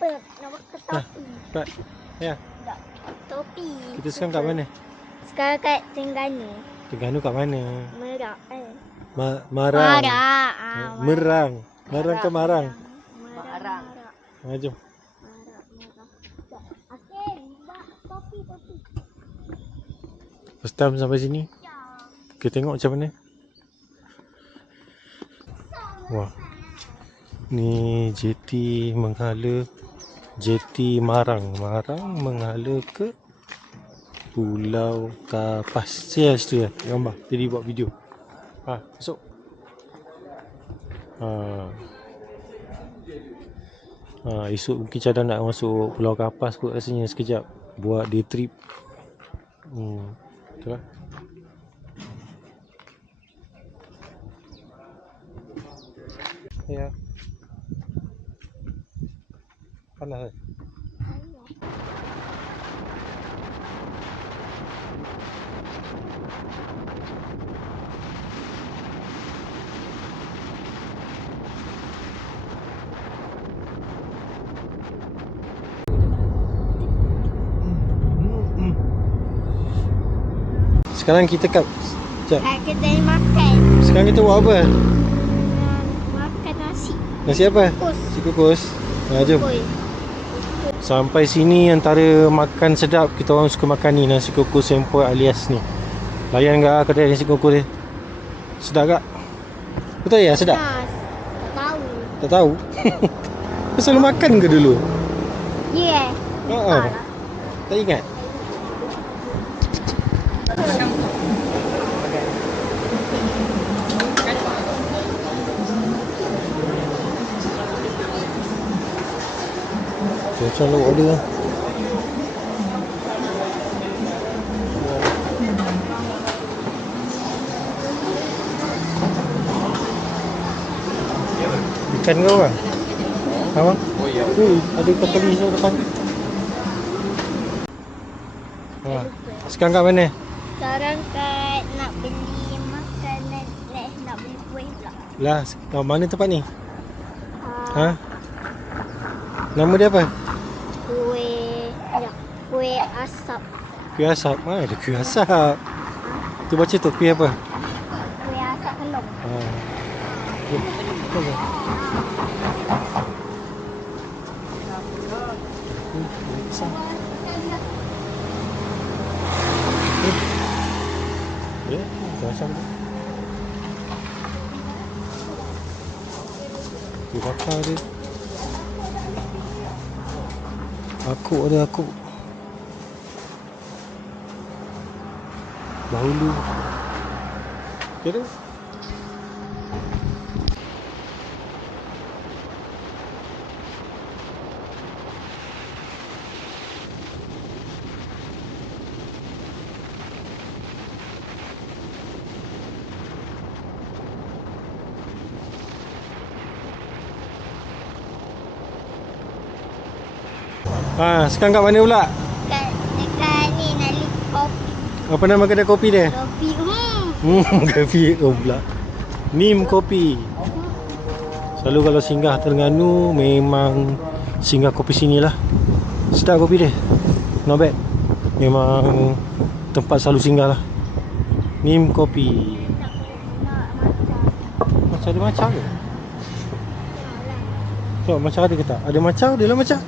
apa? Nak pakai topi. Kat. Ya. Tak. Topi. Kita sekarang kat mana? Sekarang kat Terengganu. Terengganu kat mana? Merak. Marang. Merak. Merang. Merang ke Marang? Merak. Jom. Merak. Okey, topi. First time sampai sini. Kita tengok macam mana. Wah. Ni JT menghala. JT Marang. Marang menghala ke Pulau Kapas. Situ ya. Gambar. Jadi buat video. Masuk. Esok mungkin cadang nak masuk Pulau Kapas kot rasanya sekejap. Buat day trip. Betul lah. Ya. Panas. Sekarang kita kat kedai makan. Sekarang kita buat apa? Makan nasi. Nasi apa? Kukus. Nasi kukus. Jom. Sampai sini antara makan sedap kita orang suka makan ni, nasi kukus sempoi alias ni. Layan enggak kedai nasi kukus dia? Sedap tak? Betul ya sedap? Tak tahu. Tak tahu. Kau selalu makan ke dulu? Yeah. Tak ingat. Macam lu order lah. Ikan kau kan? Apa? Oh ya. Ada ikan keli sana depan. Sekarang kat mana? Sekarang kat nak beli makanan, nak beli kuih pula. Lah, mana tempat ni? Nama dia apa? Kuih asap. Kuih asap. Ada kuih asap. Tu baca tu kuih apa? Kuih asap kelong. Macam tu. Kuih bakar dia. Akuk ada akuk. Bahulu. Kira? Sekarang kat mana pula? Dekat ni nak beli kopi. Apa nama kedai kopi dia? Kopi. Kopi pula. Nim Kopi. Selalu kalau singgah Terengganu memang singgah kopi sini lah. Sedap kopi dia. Not bad. Memang tempat selalu singgah lah. Nim Kopi. Macam ada macam ke? Tengok macam ada ke tak? Ada macam, dia lah macam.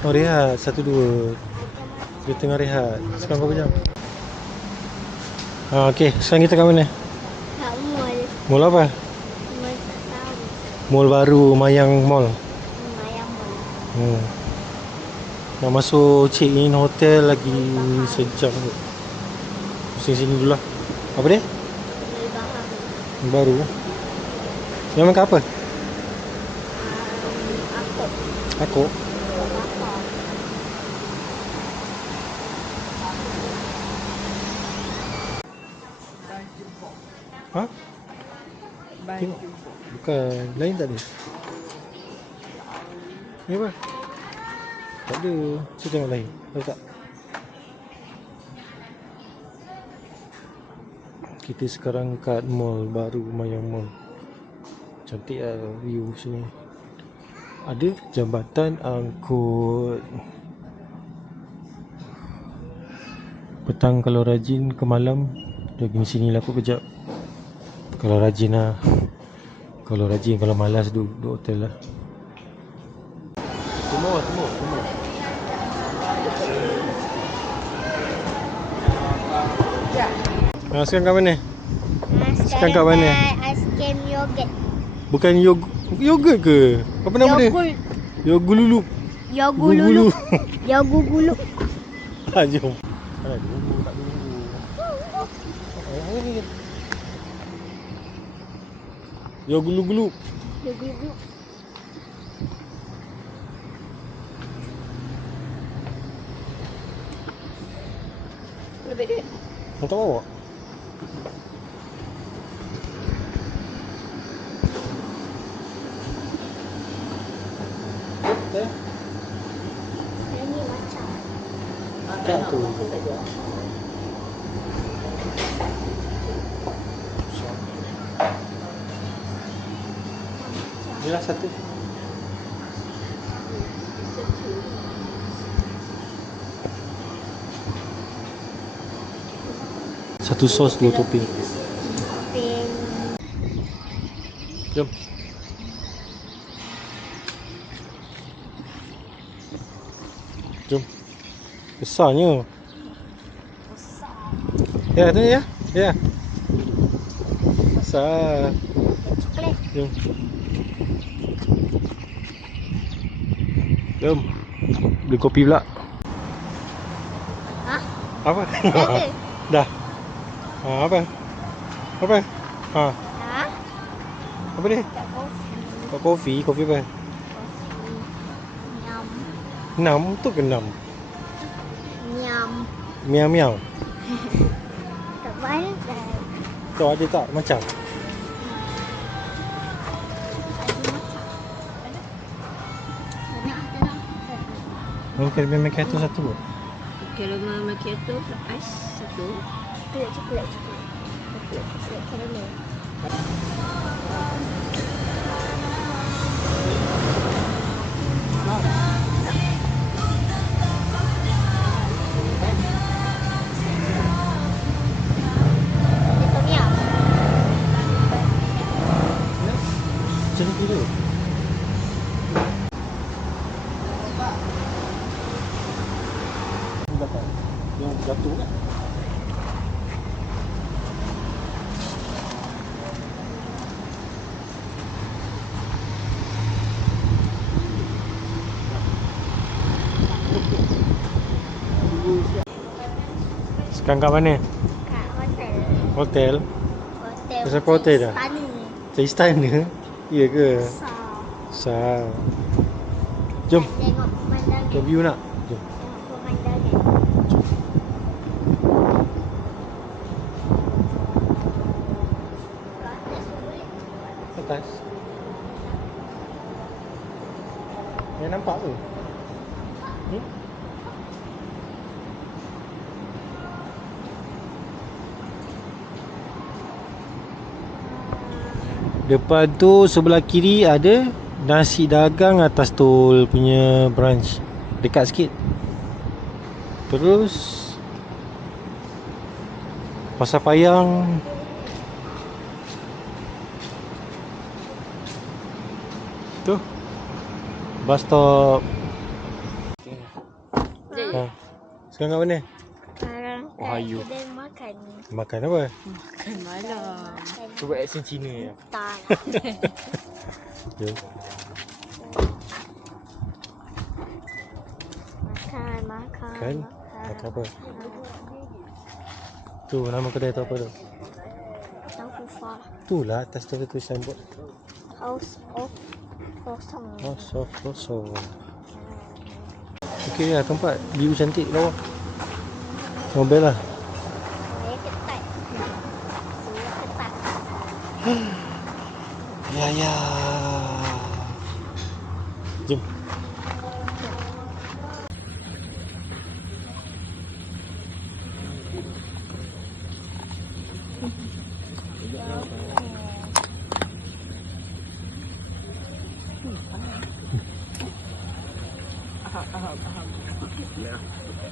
Oh rehat, 1-2. Dia tengah rehat. Sekarang berapa jam? Okey, sekarang kita kat mana? Kat mall. Mall apa? Mall tak tahu. Mall baru, Mayang Mall. Mayang Mall. Nak masuk check in hotel lagi sejam kot. Sini dulu lah. Apa dia? Baru. Yang makan apa? Akuk. Tengok. Bukan. Lain tak ada? Ni apa? Tak ada. Saya tengok lain. Ada tak? Kita sekarang kat mall baru, Mayang Mall. Cantik lah view sini. Ada jambatan angkut petang kalau rajin, ke malam pergi sini lah aku kejap. Kalau rajin lah. Kalau rajin, kalau malas duduk hotel lah. Semua. Sekarang kat mana? Sekarang kat mana? Ais krim yogurt. Bukan yogurt ke? Apa nama dia? Yogululu. Yogululu. Yogululu. Ha, jom. Tak dulu. Yogulu-gulu. Yogululu. Lebih duit. Tak bawa. Ini macam. Tak tu. Inilah satu. Satu sos, 2 topping. Topping. Jom. Jom. Besarnya. Ya, tu ya. Ya. Besar. Coklat. Jom. Jom. Beli kopi pula. Hah? Apa? Ada. Dah. Ha, apa? Apa? Ha, Hah? apa ni? Tak kopi. Kopi. Kopi apa? Nyam. 6 tu ke 6? Nyam. Miau-miau. Tak pandai. Tu ada tak macam? Mungkin memang macchiato satu pun. Caramel macchiato, ais satu. Coklat. Coklat caramel. Tom yum. Macam ni dulu. Yang jatuh kan? Sekarang kat mana? Kat hotel. Hotel? Hotel. Pasal apa hotel dah? Istana. Macam istana? Ya ke? Besar. Besar. Jom. Nak tengok pemandangan. Ke view nak? Jom. Tengok pemandangan. Atas. Yang nampak tu? Depan tu sebelah kiri ada nasi dagang atas tol punya branch. Dekat sikit. Terus Pasar Payang. Tu bus stop. Ha. Sekarang kat mana? Sekarang kat Ohio. kedai makan. Makan apa? Makan malam. Cuba accent Cina ya. Tak. Jom. Makan. Kan? Makan apa? Tu nama kedai tu apa tu? Tahu far. Tu lah atas tu tulis signboard. House of Kosong. House of Kosong. Okey lah tempat. View cantik bawah. Mobil lah. Saya ketat. Saya ketat. Ya. Jom.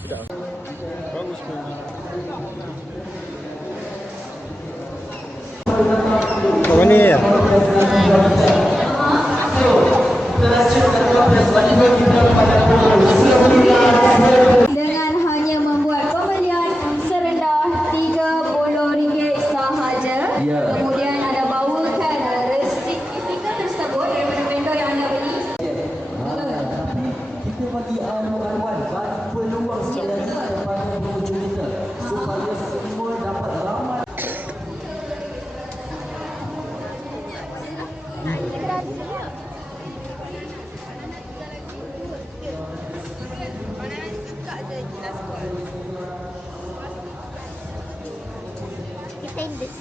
Sedap. Bagus pun. Kat mana ya? Dengan hanya membuat pembelian serendah RM30 sahaja. Kemudian anda bawakan resip stiker tersebut daripada vendor yang anda beli. Kita bagi arwah-arwah bagi peluang sekali lagi kepada pengunjung kita supaya semua dapat ramai. Kita English.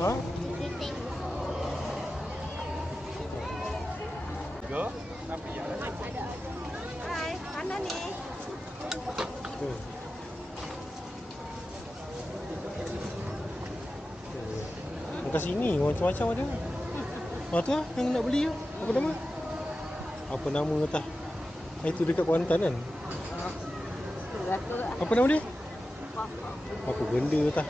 Ha? Kita English. Go. Tapi ya. Hai, mana ni? Kat sini macam-macam ada. Tu lah yang nak beli tu. Apa nama? Apa nama tah? Itu dekat Kuantan kan? Apa nama dia? Apa benda tah?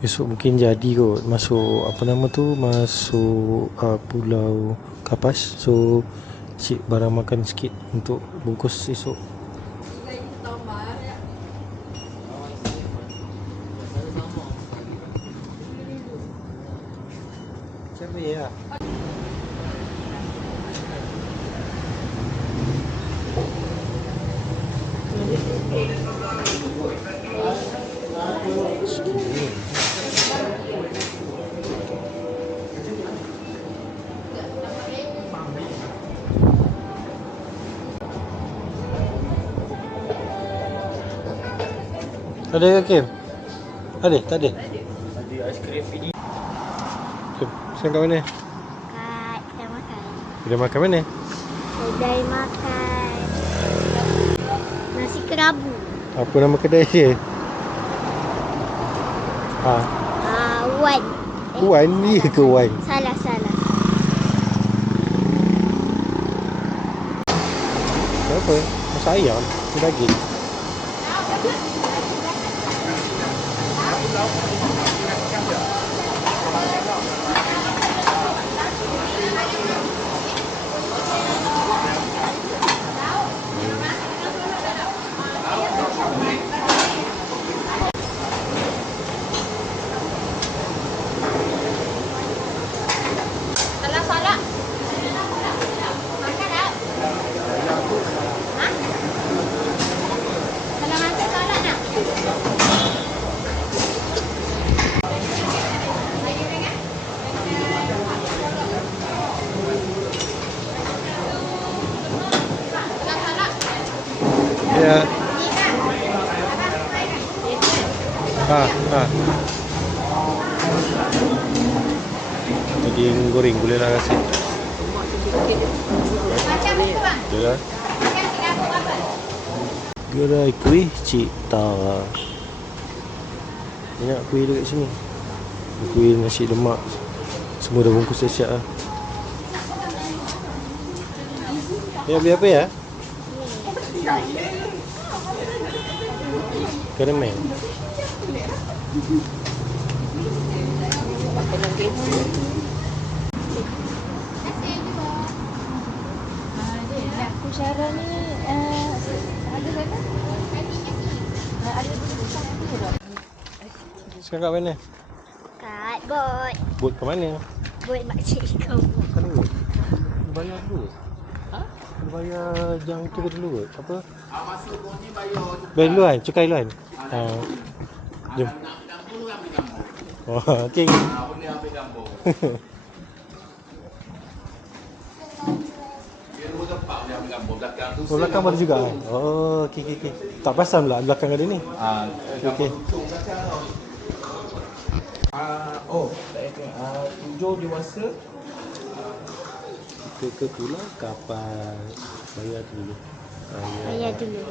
Esok mungkin jadi kot masuk apa nama tu, masuk Pulau Kapas. So cik barang makan sikit untuk bungkus esok. Siapa ya? Ada ke Kim? Ada? Tak ada? Ada aiskrim ini. Kim, sekarang kat mana? Kat kedai makan. Kedai makan mana? Kedai makan nasi kerabu. Apa nama kedai dia? Wan. Wan ni ke Wan? Salah. Apa? Masak ayam? Ke daging? Ya. Jadi yang goreng boleh lah rasa. Boleh lah. Gerai kuih Cik Tara. Banyak kuih dekat sini. Kuih nasi lemak. Semua dah bungkus siap lah. Nak beli apa ya? Karamel. Pusyara ni ada berapa? Ada Sekarang kat mana? Kat bot. Bot ke mana? Bot makcik kamu. Kan dulu. Bayar dulu. Ha? Bayar jam tu dulu kot. Apa? Bayar dulu kan? Cukai dulu kan? Jom. Oh, okey. Boleh ambil gambar. Dia dua tempat boleh ambil gambar. Belakang tu. Oh, belakang ada juga kan? Oh, okey. Tak perasan pula belakang ada ni. Okey. Tujuh dewasa. Kita ke Pulau Kapas. Bayar dulu. Bayar dulu.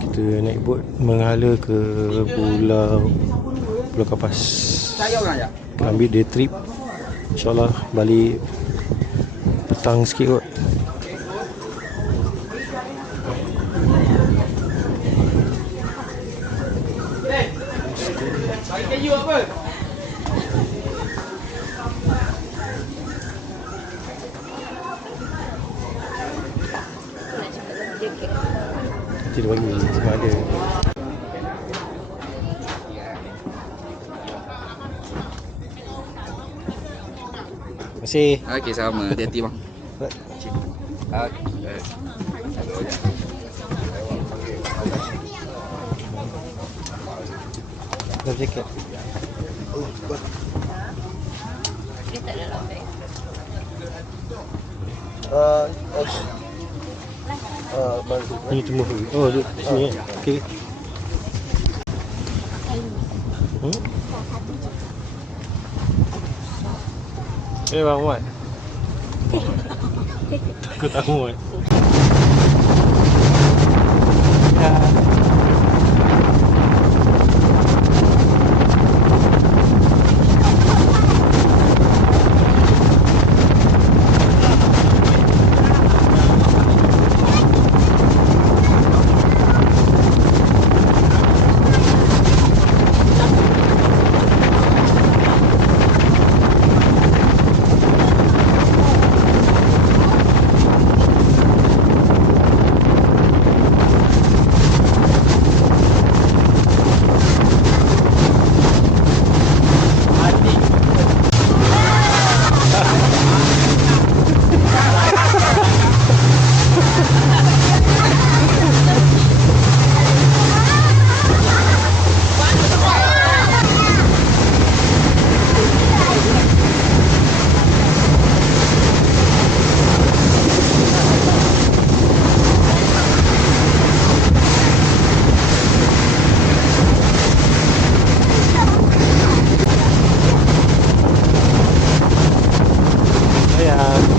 Kita naik bot menghala ke Pulau Pulau Kapas. Saya orang ya. Kita ambil day trip. InsyaAllah balik petang sikit kot. Kayu apa? Nanti dia bagi semua ada. Terima kasih. Okey, sama. Hati-hati bang. Dah jaket. Ini temu. Oh, duduk sini ya. Okey. Bang Muat. Aku tak muat. Ya.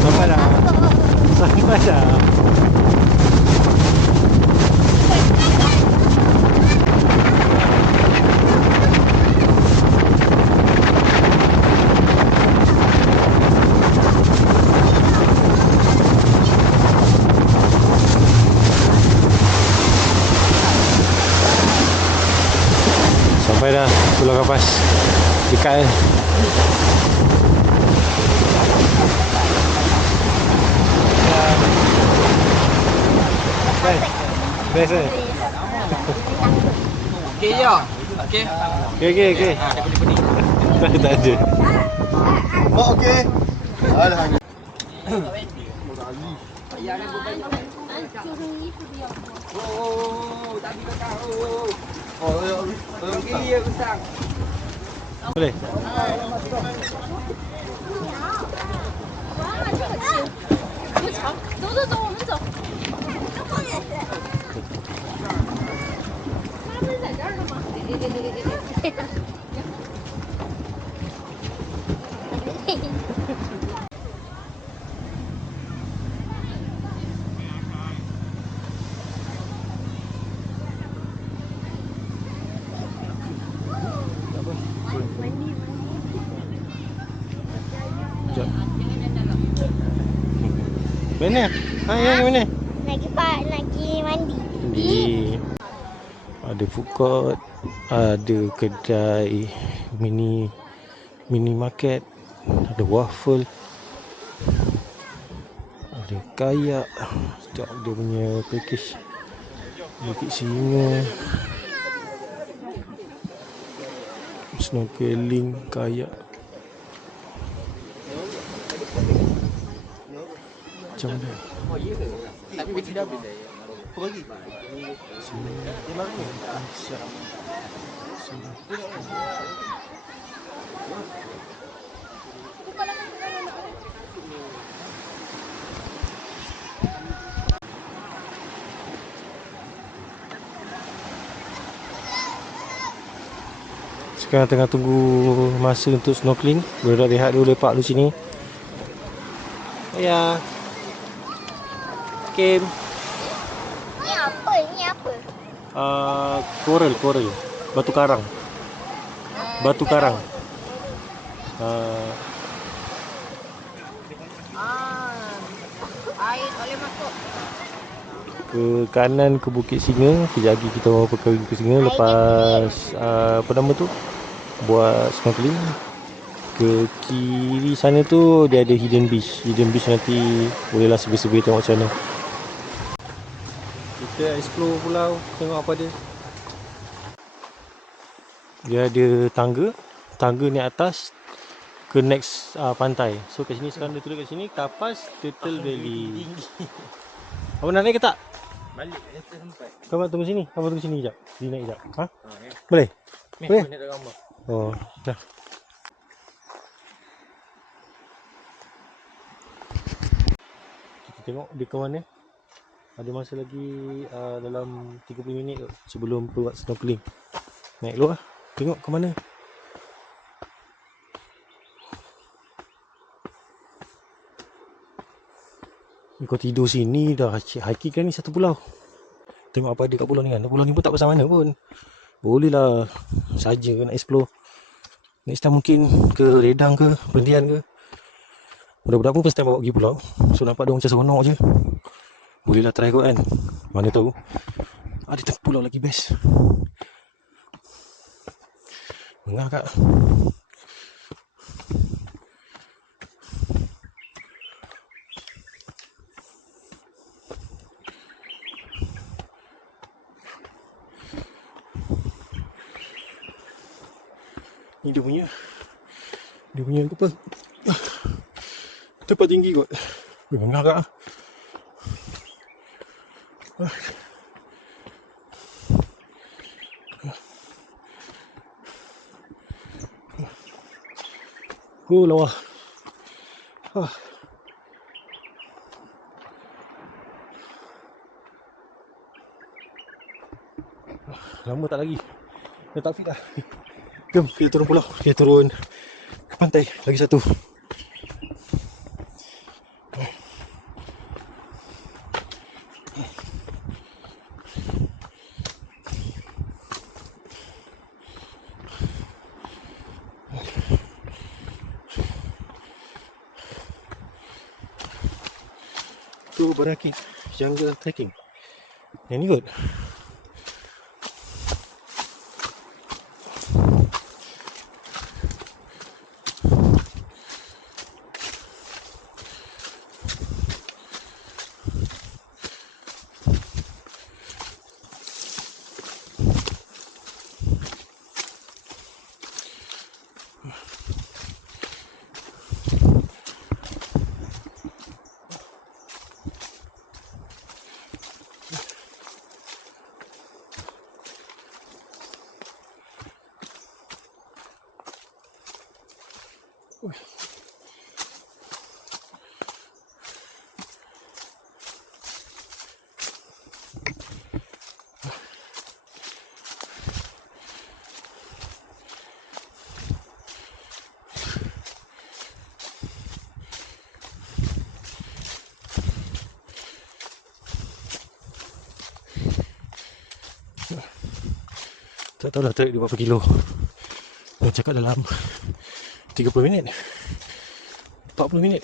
Sampai dah. Sampai dah. Sampai dah Pulau Kapas. Dekat best eh? Okey je. Okey. Okey. Ada pedih-pedih. Tak ada. Mak okey. Alhamdulillah. Oh, tadi kata. Oh, Okey, ya besar. Boleh? Sekejap. Mana? Yang mana? Nak pergi mandi. Ada food court, ada kedai mini market, ada waffle, ada kayak. Sekejap dia punya package. Bukit singa, snorkeling, kayak. Macam mana? Tapi besi dah habis dah. Apa lagi? Dia mana ni? Sekarang tengah tunggu masa untuk snorkeling. Boleh rehat dulu, lepak dulu sini. Ya. Kim. Ni apa? Coral. Batu karang. Batu Karang. Air boleh masuk. Ke kanan ke Bukit Singa. Kejap lagi kita mau pergi ke Singa. Lepas apa nama tu, buat snorkeling. Ke kiri sana tu dia ada Hidden Beach. Hidden Beach nanti bolehlah sebi-sebi tengok macam mana. Kita explore pulau, tengok apa dia. Dia ada tangga. Tangga ni atas ke next pantai. So kat sini sekarang dia tulis kat sini Kapas Turtle Valley. Apa nak naik ke tak? Balik kita sempat. Kau nak tunggu sini? Kau tunggu sini sekejap. Dia naik sekejap. Ha? Ya. Boleh? Boleh? Nak gambar. Oh, dah. Kita tengok dia ke mana. Ada masa lagi dalam 30 minit kot sebelum buat snorkeling. Naik dulu lah. Tengok ke mana. Kau tidur sini dah hiking kan ni satu pulau. Tengok apa ada kat pulau ni kan. Pulau ni pun tak pasal mana pun. Boleh lah saja nak explore. Next time mungkin ke Redang ke, Perhentian ke. Budak-budak pun first time bawa pergi pulau. So nampak dia macam seronok je. Boleh lah try kot kan. Mana tahu ada pulau lagi best. Dengar kak. Ni dia punya apa? Tempat tinggi kot. Dengar kak. Oh lawa. Lama tak lagi. Dah tak fit dah. Jom kita turun pulau. Kita turun ke pantai. Lagi satu. Tu Baraki Jungle Trekking. Yang ni kot. Tak tahulah trek dia berapa kilo. Dia cakap dalam 30 minit 40 minit.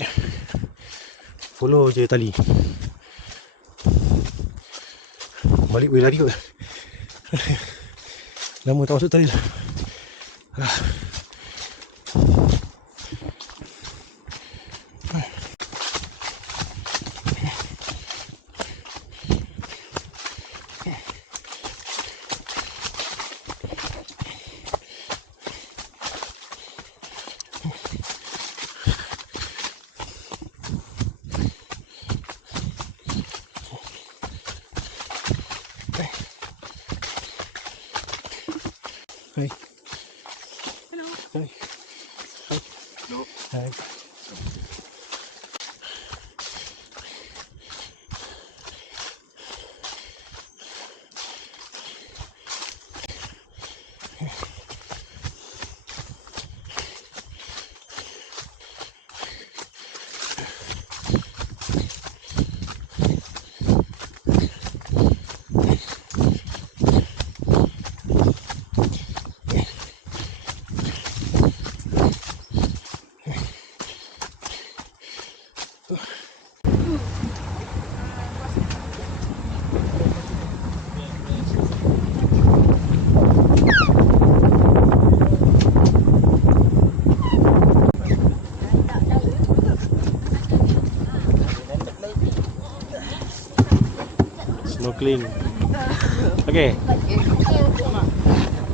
Follow je tali. Balik boleh lari kot. Lama tak masuk tali dah. Hai. Hello. Hai. Hello. Hai. snorkeling. Okay.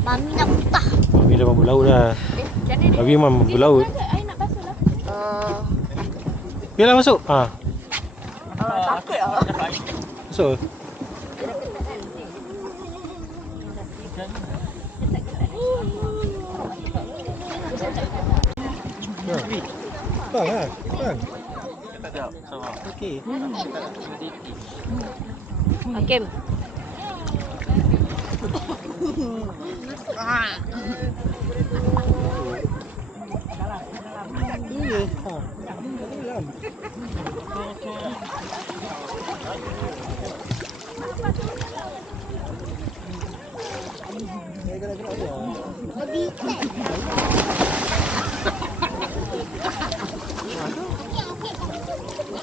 Mami nak muntah. Mami dah mampu laut dah. Mami memang mampu laut. Air nak basuh lah. Biarlah masuk. Ha. Takut lah. Masuk. Bang lah. Bang. Okey. Hakim.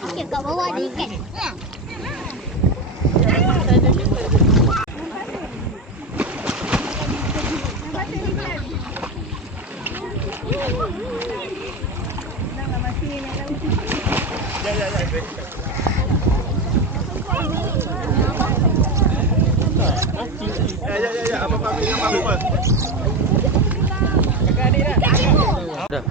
Okey, kat bawah ada ikan. Ha. Dah.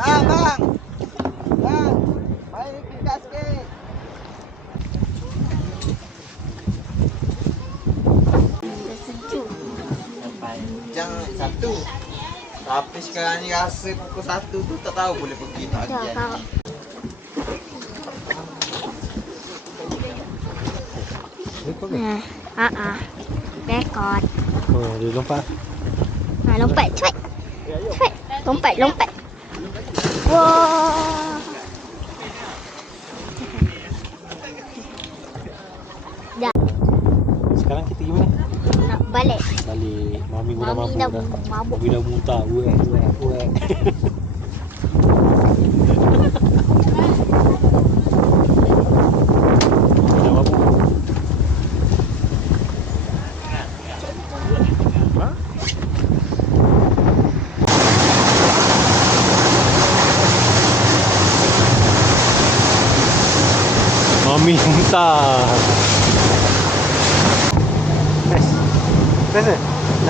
Bang, bang. Bang. Mari tingkat sikit. Jangan satu. Tapi sekarang ni rasa pukul 1 tu tak tahu boleh pergi tak Dah, lagi. kau. Rekod ke? Rekod. Oh, dia lompat. Ha, lompat. Cepat. Cepat. Lompat, lompat. Wah. Dah. Sekarang kita pergi mana? Nak balik. Balik. Mami pun dah Mami mabuk dah dah. mabuk. Mami dah muntah. Uek. Dah mabuk. Ha? Mami muntah. Best. Best kan?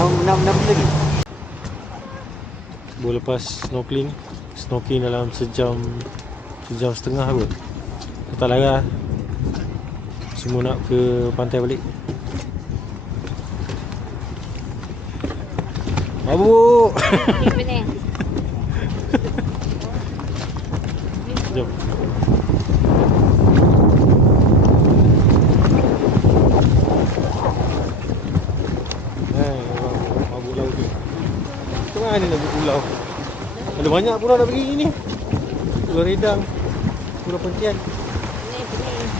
6 lagi. Baru lepas snorkeling dalam sejam setengah kot. Tak larang. Semua nak ke pantai balik. Mabuk. Ni pening. Jom. Mabuk laut ni. Macam mana nak buat pulau? Ada banyak pulau nak pergi ni. Pulau Redang, Pulau Pontian. Pening, pening.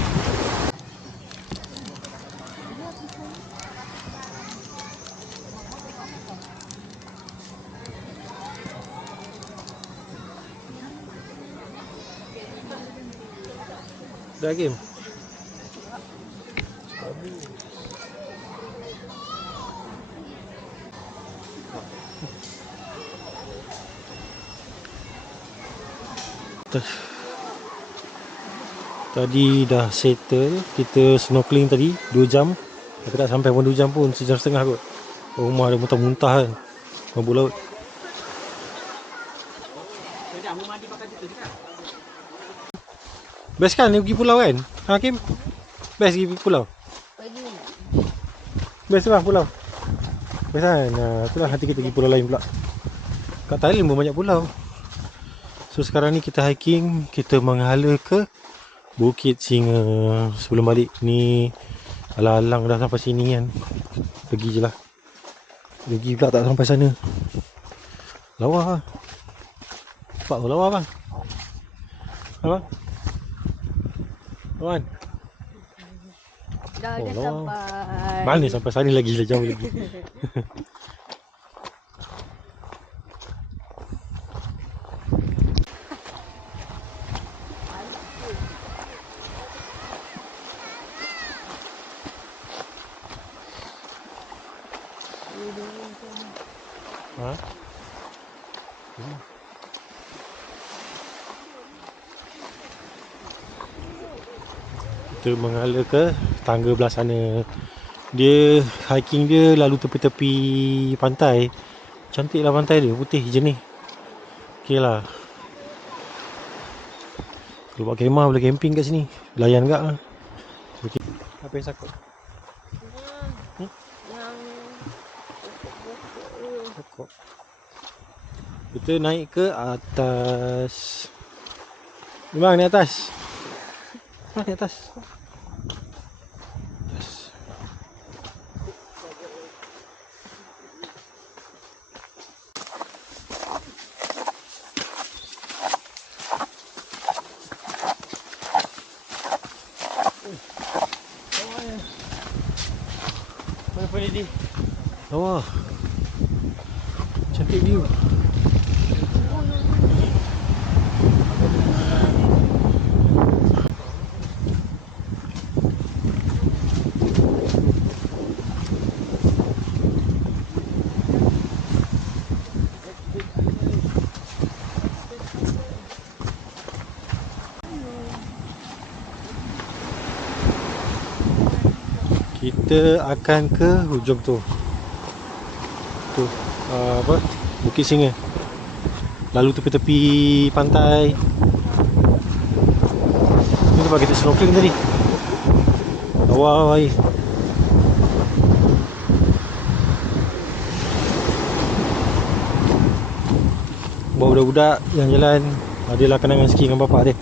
Dah game. Tadi dah settle. Kita snorkeling tadi 2 jam. Tapi tak sampai pun 2 jam pun, sejam setengah kot. Rumah dah muntah-muntah kan. Mabuk laut. Best kan ni pergi pulau kan? Hakim? Best pergi pulau? Best lah pulau. Best kan? Itulah nanti kita pergi pulau lain pula. Kat Thailand pun banyak pulau. So sekarang ni kita hiking. Kita menghala ke Bukit Singa. Sebelum balik ni alang-alang dah sampai sini kan. Pergi je lah. Pergi pula tak sampai sana. Lawa lah. Nampak tu lawa bang. Abang? Abang? Dah lawa. sampai. Mana sampai sana lagi lah, jauh lagi. Ha? Kita mengalir ke tangga belah sana. Dia hiking dia lalu tepi-tepi pantai. Cantiklah pantai dia, putih jernih. Okey lah. Kalau buat kemah boleh camping kat sini. Layan gak lah. Okay. Apa yang sakut? Yang Sakut. Kita naik ke atas. Memang ni atas. Ni atas. Atas. Apa ni? Wah. Cantik view. Kita akan ke hujung tu. Tu apa? Bukit Singa. Lalu tepi-tepi pantai. Ni tempat kita snorkeling tadi. Bawah air. Bawa budak-budak yang jalan. Adalah kenangan ski dengan bapak dia.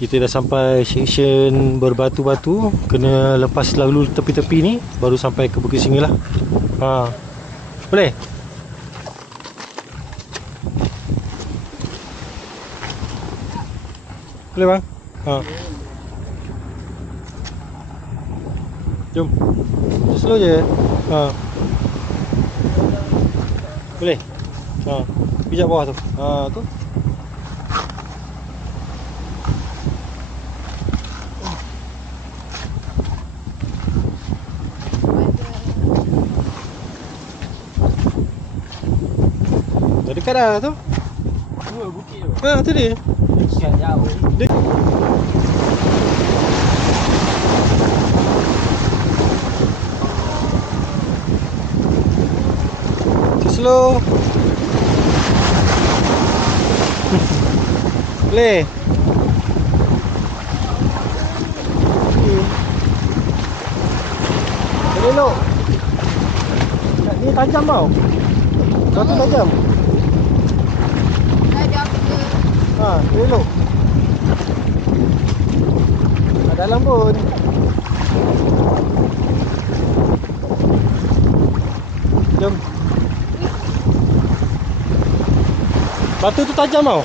Kita dah sampai section berbatu-batu. Kena lepas lalu tepi-tepi ni baru sampai ke Bukit Singa lah. Ha. Boleh? Boleh bang? Ha. Jom. Slow je. Ha. Boleh? Ha. Pijak bawah tu. Ha, tu. Dah dekat dah tu. Dua bukit tu. Ha, tu dia. Dekat jauh. Slow. Boleh. Elok. Ni tajam tau. Batu tajam. Tajam ke? Ha, elok. Kat dalam pun. Jom. Batu tu tajam tau.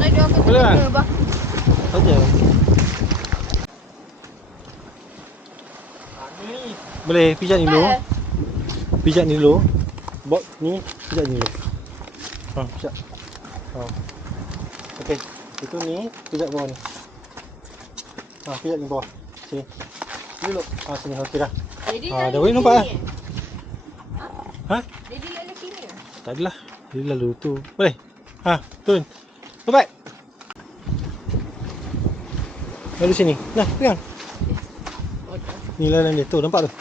Tajam ke? Boleh tak? Bang. Tajam. Boleh pijak ni dulu. Pijak ni dulu. Bot ni pijak ni dulu. Ha, pijak. Ha. Okey. Itu ni pijak bawah ni. Ha, pijak ni bawah. Sini. Sini dulu. Ha, sini. Okey dah. Ha, dah boleh nampak dah. Ha? Jadi lalu sini. Tak adalah. Dia lalu tu. Boleh? Ha, turun. Nampak? Lalu sini. Nah, pegang. Ni lalan dia. Tu, nampak tu?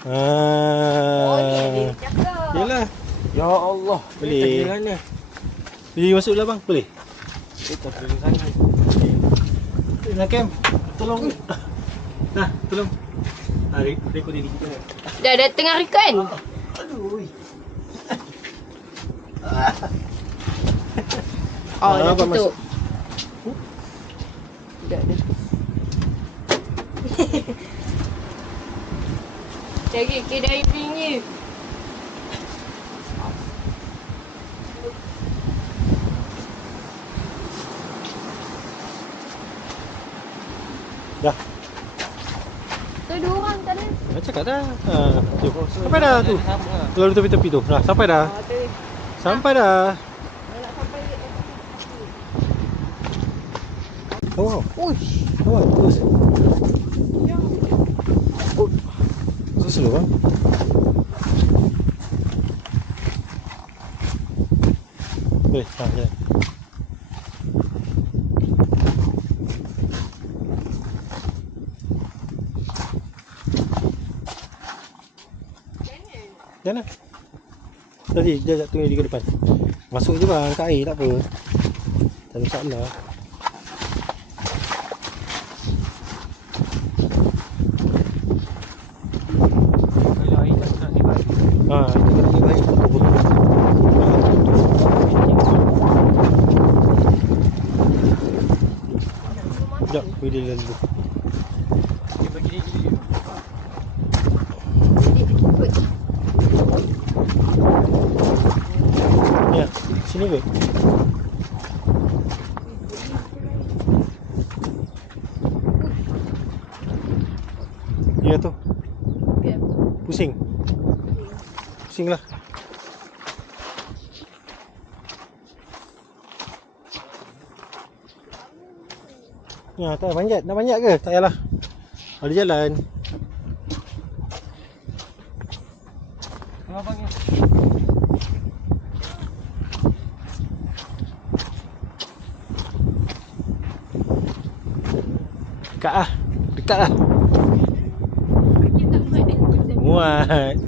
Ha. Oh, ni dia cakap. Yalah. Ya Allah. Boleh. Mana? Boleh masuk dalam bang? Boleh? Kita pergi sana. Nak cam. Tolong. Nah, tolong. Rekod diri kita. Dah tengah record. Aduh. Oh, dah abang tutup. masuk. Dah. Lagi kedai pinggir. Dah cakap dah. Jom. Sampai dah tu. Lalu tepi-tepi tu. Dah, sampai dah. Sampai dah. Oh. Uish. Oh, terus. Oh. Slow bang. Boleh, jalan. Jangan. Tadi dia tunggu di depan. Masuk je bang, kat air tak apa. Tak ada masalah. Kalau air tak nak dibaik. Itu kena ni baik betul-betul. Sekejap, video dulu. Dia bagi dia dulu. Ya, sini ke? Ya tu. Pusing. Pusing lah. Ya, tak panjat. Nak panjat ke? Tak payahlah. Ada jalan. Abang ni. Dekat lah. Dekat lah. Muat.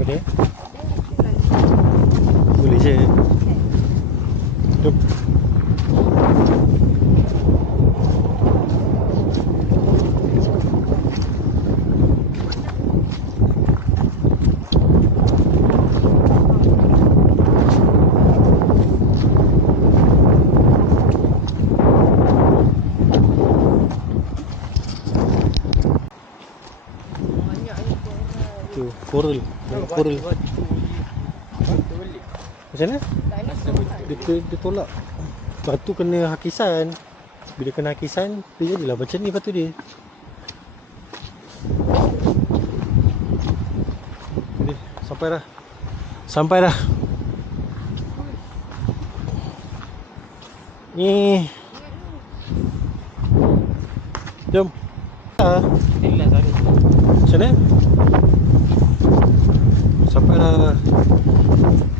Boleh? Boleh je. Jom. Tu, coral. Coral. Macam mana? Dia tolak. Batu kena hakisan. Bila kena hakisan, dia jadilah macam ni batu dia. Okey, sampai dah. Sampai dah. Ni. Jom. Macam mana? Sampai dah.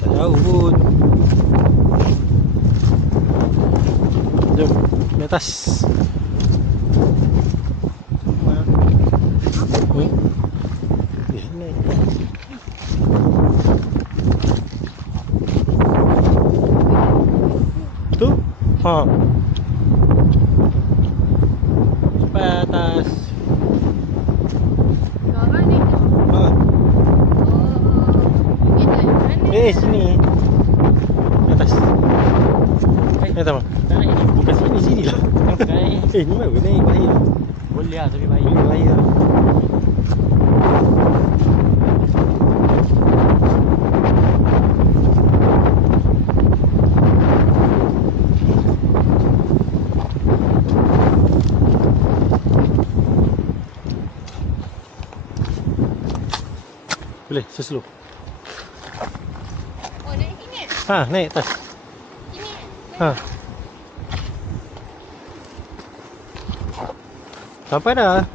Tak jauh pun. Jom, di atas. Naik. Tu? Ha. Sampai atas. Ha. Sini. Di atas. Naik tak bang? Bukan sini lah. Ni baru naik bahaya. Boleh lah tapi baik. Boleh bahaya. Boleh, slow. Oh, naik sini. Naik atas. Sini. Sampai dah.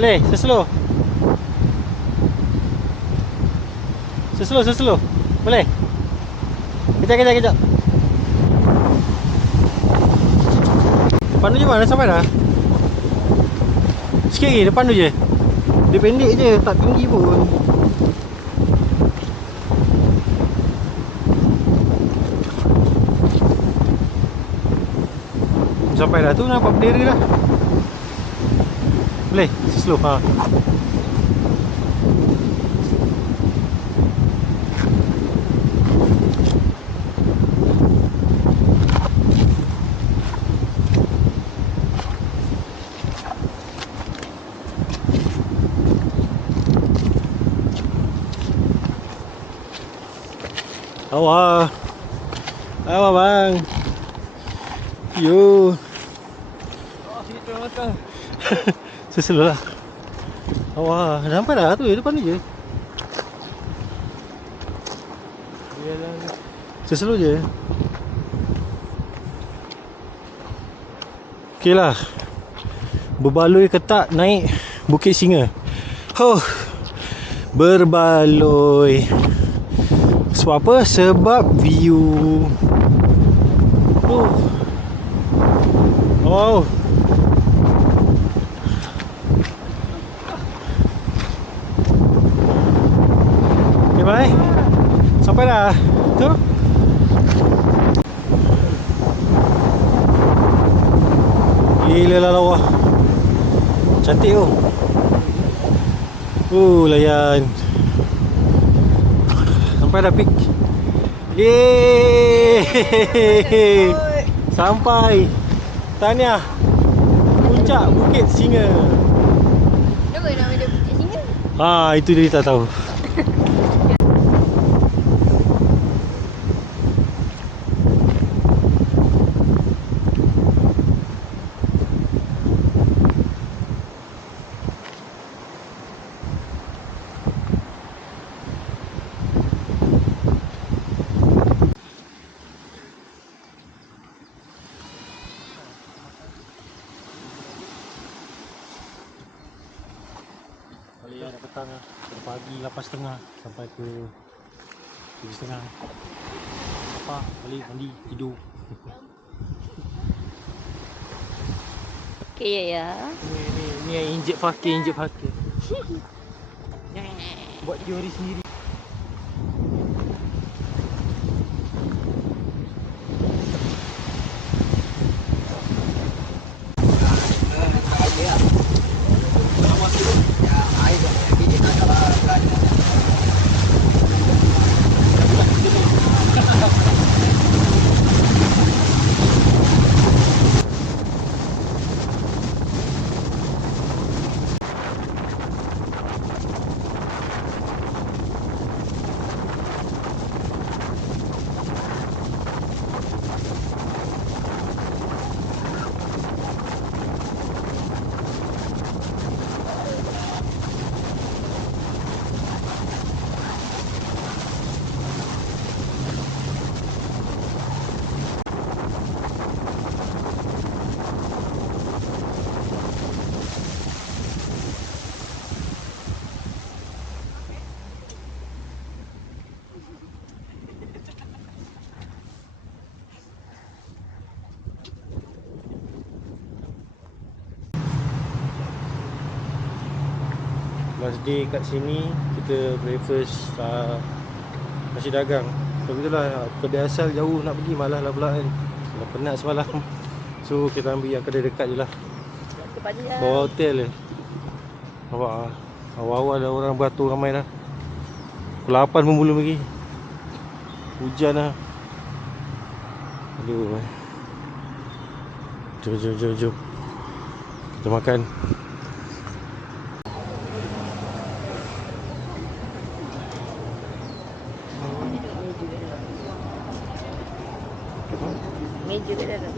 Boleh, slow. Slow. Boleh. Kejap. Depan tu je mana sampai dah? Sikit lagi depan tu je. Dia pendek je, tak tinggi pun. Sampai dah tu nampak bendera dah. Boleh? Slow ha. Awak. Awak bang. Yo. Seselo lah. Awak sampai dah tu depan ni je. Seselo je. Okey lah. Berbaloi ketak naik Bukit Singa. Berbaloi. Sebab apa? Sebab view. Wow. Okay, bye. Sampai dah. Tu. Gila lah lawa. Cantik tu. Layan. Sampai dah peak. Yeay. Sampai. Tahniah. Puncak Bukit Singa. Kenapa nama dia Bukit Singa? Itu dia tak tahu. Balik dah petang lah. Pagi 8.30 sampai ke 7.30. Apa? Balik mandi, tidur. Okay ya. Ni yang injek fakir. Buat teori sendiri. Last day kat sini kita breakfast nasi dagang. So begitulah, kedai asal jauh nak pergi, malas lah pula kan. Dah penat semalam. So kita ambil yang kedai dekat je lah. Bawah hotel je. Nampak lah. Awal-awal dah orang beratur ramai dah. Pukul 8 pun belum lagi. Hujan lah. Aduh. Jom. Kita makan. Meja kat dalam.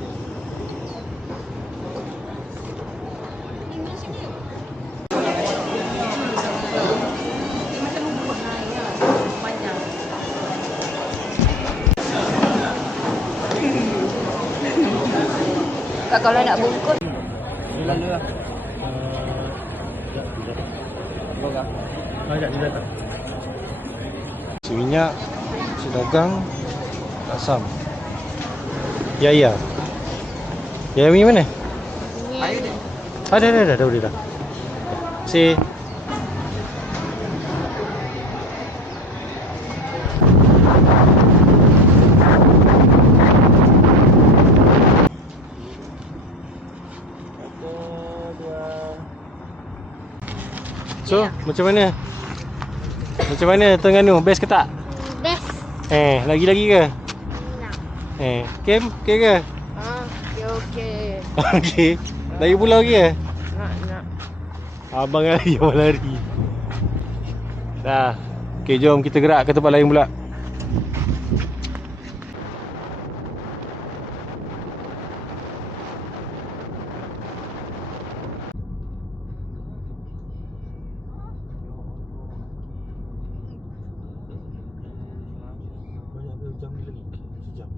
Kalau nak bungkus Lalu lah. Sekejap tak. Si minyak, si dagang, asam. Ya. Ya punya mana? Dah boleh dah. Si. So, macam mana? Macam mana Terengganu? Best ke tak? Best. Lagi-lagi ke? Nak. Kem? Okey ke? Okey. Okey. Lagi pulau lagi ke? Nak. Abang lari, abang lari. Dah. Okey, jom kita gerak ke tempat lain pula. Banyak ke jam ni lagi? Sejam.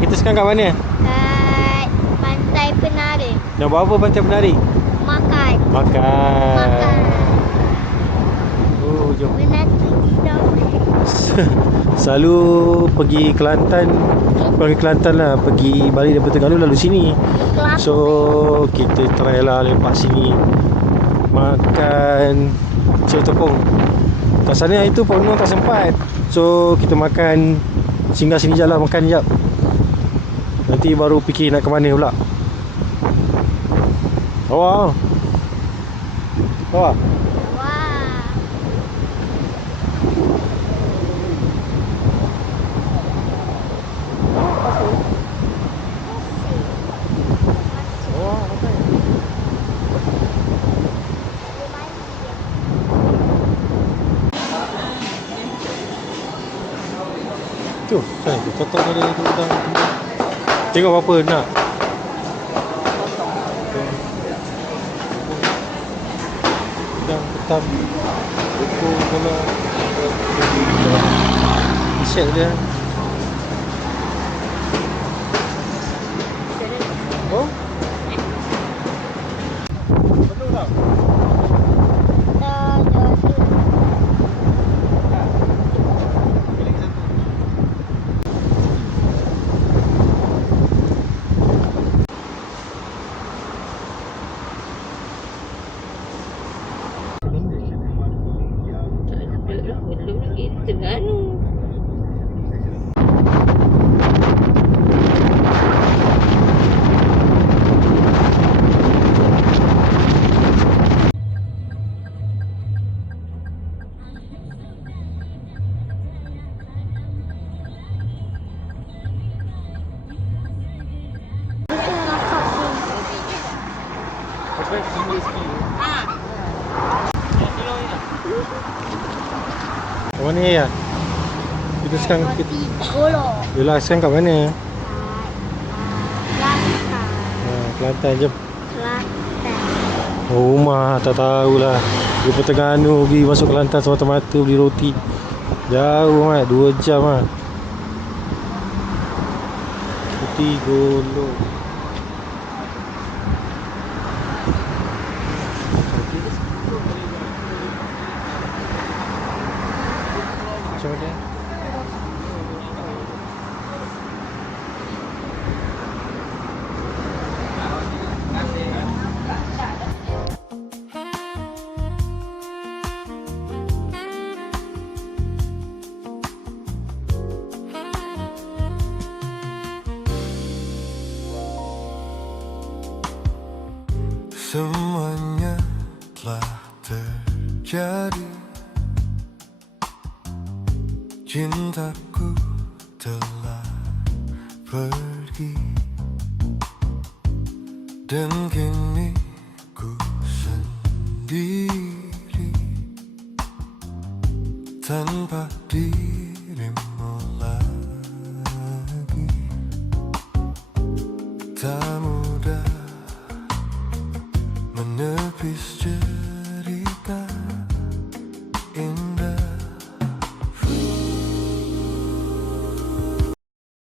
Kita sekarang kat mana? Kat Pantai Penari. Nak buat apa Pantai Penari? Makan. Makan. Oh, jom. Menantu tidak. Selalu pergi Kelantan. Pergi Kelantan lah. Pergi balik daripada Terengganu lalu sini. Kelapa. So kita try lah lepas sini makan cek tepung. Kat sana hari tu Pak Nur tak sempat. So kita makan, singgah sini je lah, makan jap. Nanti baru fikir nak ke mana pula. Wah. Wah. Tu, saya tu tonton ada tu udang. Tengok apa nak. Udang ketam. Buku bola. T-shirt dia. Oh? Betul tak? Belum lagi Terengganu. Kat mana ya? Kita sekarang kita, Golok. yelah sekarang kat mana? Kelantan. Kelantan jom. Kelantan. Rumah tak tahulah. Dari Terengganu pergi masuk Kelantan semata-mata beli roti. Jauh mat, 2 jam ah. Roti golok. Macam mana? Semuanya telah terjadi. Cintaku telah pergi, dan kini ku sendiri tanpa dia.